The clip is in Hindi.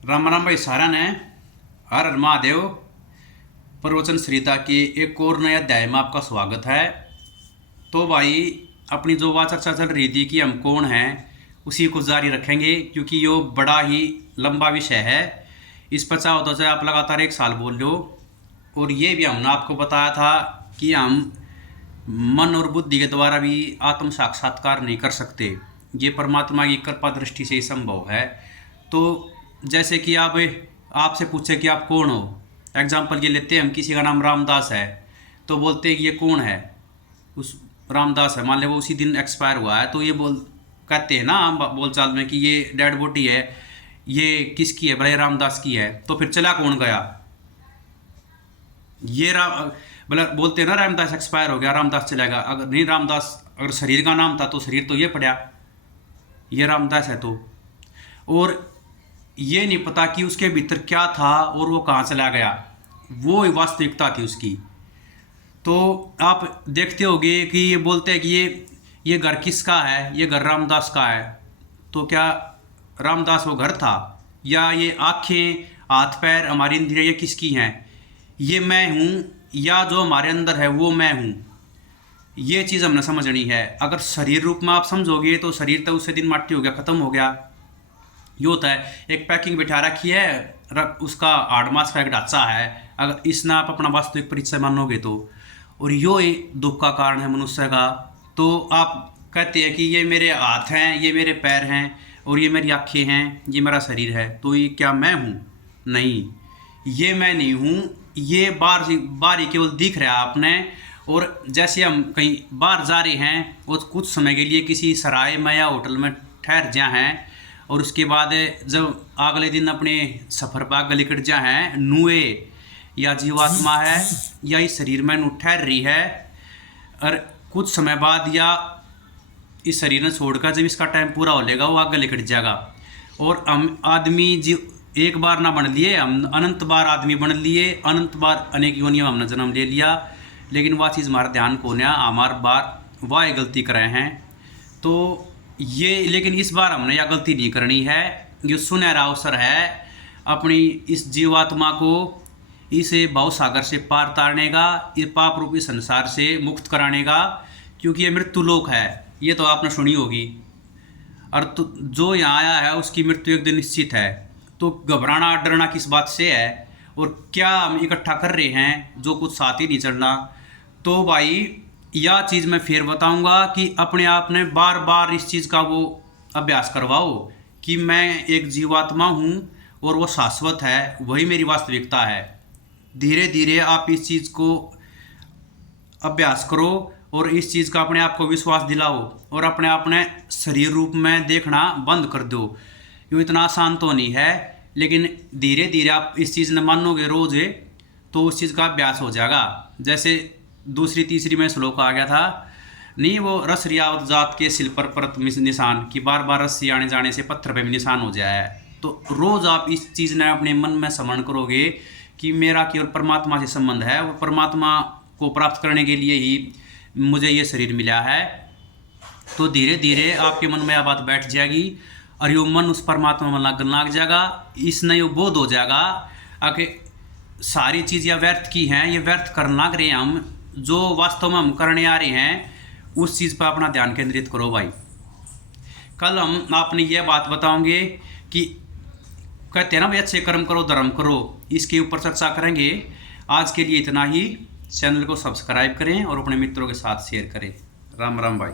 राम राम भाई सारा ने हर हर महादेव। प्रवचन सरिता के एक और नए अध्याय में आपका स्वागत है। तो भाई अपनी जो बात चर्चा चल रही थी कि हम कौन हैं उसी को जारी रखेंगे, क्योंकि ये बड़ा ही लंबा विषय है। इस पर चाहो तो चाहे आप लगातार एक साल बोल लो। और ये भी हमने आपको बताया था कि हम मन और बुद्धि के द्वारा भी आत्म साक्षात्कार नहीं कर सकते, ये परमात्मा की कृपा दृष्टि से ही संभव है। तो जैसे कि आप आपसे पूछे कि आप कौन हो, एग्जाम्पल ये लेते हैं हम, किसी का नाम रामदास है तो बोलते हैं कि ये कौन है, उस रामदास है, मान ले वो उसी दिन एक्सपायर हुआ है, तो ये कहते हैं ना हम बोलचाल में कि ये डेड बॉडी है, ये किसकी है, भले रामदास की है। तो फिर चला कौन गया? ये मतलब बोलते हैं ना रामदास एक्सपायर हो गया, रामदास चलेगा। अगर नहीं, रामदास अगर शरीर का नाम था तो शरीर तो ये पड़ा, ये रामदास है। तो और ये नहीं पता कि उसके भीतर क्या था और वो कहाँ चला गया, वो वास्तविकता थी उसकी। तो आप देखते होगे कि ये बोलते हैं कि ये घर किसका है, ये घर रामदास का है। तो क्या रामदास वो घर था, या ये आँखें हाथ पैर हमारी इंद्रियाँ ये किसकी हैं? ये मैं हूँ, या जो हमारे अंदर है वो मैं हूँ? ये चीज़ हमने समझनी है। अगर शरीर रूप में आप समझोगे तो शरीर तो उसी दिन माटी हो गया, ख़त्म हो गया। ये होता है, एक पैकिंग बिठा रखी है, उसका हार्ड मास का एक ढांचा है, अगर इसने आप अपना वास्तविक परिचय मानोगे तो। और यो एक दुख का कारण है मनुष्य का। तो आप कहते हैं कि ये मेरे हाथ हैं, ये मेरे पैर हैं, और ये मेरी आँखें हैं, ये मेरा शरीर है, तो ये क्या मैं हूँ? नहीं, ये मैं नहीं हूँ। ये बाहर ही केवल दिख रहा है आपने। और जैसे हम कहीं बाहर जा रहे हैं और कुछ समय के लिए किसी सराय में या होटल में ठहर जा हैं, और उसके बाद जब अगले दिन अपने सफ़र पर आगे निकट जा हैं, नुए या जीवात्मा है या इस शरीर में नु ठहर रही है, और कुछ समय बाद या इस शरीर ने छोड़कर जब इसका टाइम पूरा हो लेगा वो आगे निकट जाएगा। और हम आदमी एक बार ना बन लिए, हम अनंत बार आदमी बन लिए, अनंत बार अनेक योनियों में हमने जन्म ले लिया, लेकिन वह चीज़ हमारा ध्यान को नया हमार बार वह गलती कर रहे हैं। तो ये लेकिन इस बार हमने यह गलती नहीं करनी है। ये सुनहरा अवसर है अपनी इस जीवात्मा को इस भाव सागर से पार तारने का, ये पाप रूपी संसार से मुक्त कराने का, क्योंकि ये मृत्यु लोक है, ये तो आपने सुनी होगी। और तो जो यहाँ आया है उसकी मृत्यु एक दिन निश्चित है। तो घबराना डरना किस बात से है? और क्या हम इकट्ठा कर रहे हैं जो कुछ साथ ही नहीं चलना? तो भाई यह चीज़ मैं फिर बताऊंगा कि अपने आप ने बार बार इस चीज़ का वो अभ्यास करवाओ कि मैं एक जीवात्मा हूँ और वो शाश्वत है, वही मेरी वास्तविकता है। धीरे धीरे आप इस चीज़ को अभ्यास करो और इस चीज़ का अपने आप को विश्वास दिलाओ, और अपने आप ने शरीर रूप में देखना बंद कर दो। ये इतना आसान तो नहीं है, लेकिन धीरे धीरे आप इस चीज़ ने मानोगे रोज़, तो उस चीज़ का अभ्यास हो जाएगा। जैसे दूसरी तीसरी में श्लोक आ गया था नहीं, वो रस रियावत जात के सिल पर परत निशान की, बार बार रस आने जाने से पत्थर पे भी निशान हो जाए। तो रोज़ आप इस चीज़ ने अपने मन में स्मरण करोगे कि मेरा केवल परमात्मा से संबंध है, वो परमात्मा को प्राप्त करने के लिए ही मुझे ये शरीर मिला है। तो धीरे धीरे आपके मन में यह बात बैठ जाएगी और यो मन उस परमात्मा में लगन लग जाएगा। इसने यो बोध हो जाएगा कि सारी चीज़ या व्यर्थ की हैं, ये व्यर्थ करना लग रहे हैं, हम जो वास्तव में हम करने आ रहे हैं उस चीज़ पर अपना ध्यान केंद्रित करो भाई। कल हम आपने ये बात बताओगे कि कहते हैं ना भाई, अच्छे कर्म करो धर्म करो, इसके ऊपर चर्चा करेंगे। आज के लिए इतना ही। चैनल को सब्सक्राइब करें और अपने मित्रों के साथ शेयर करें। राम राम भाई।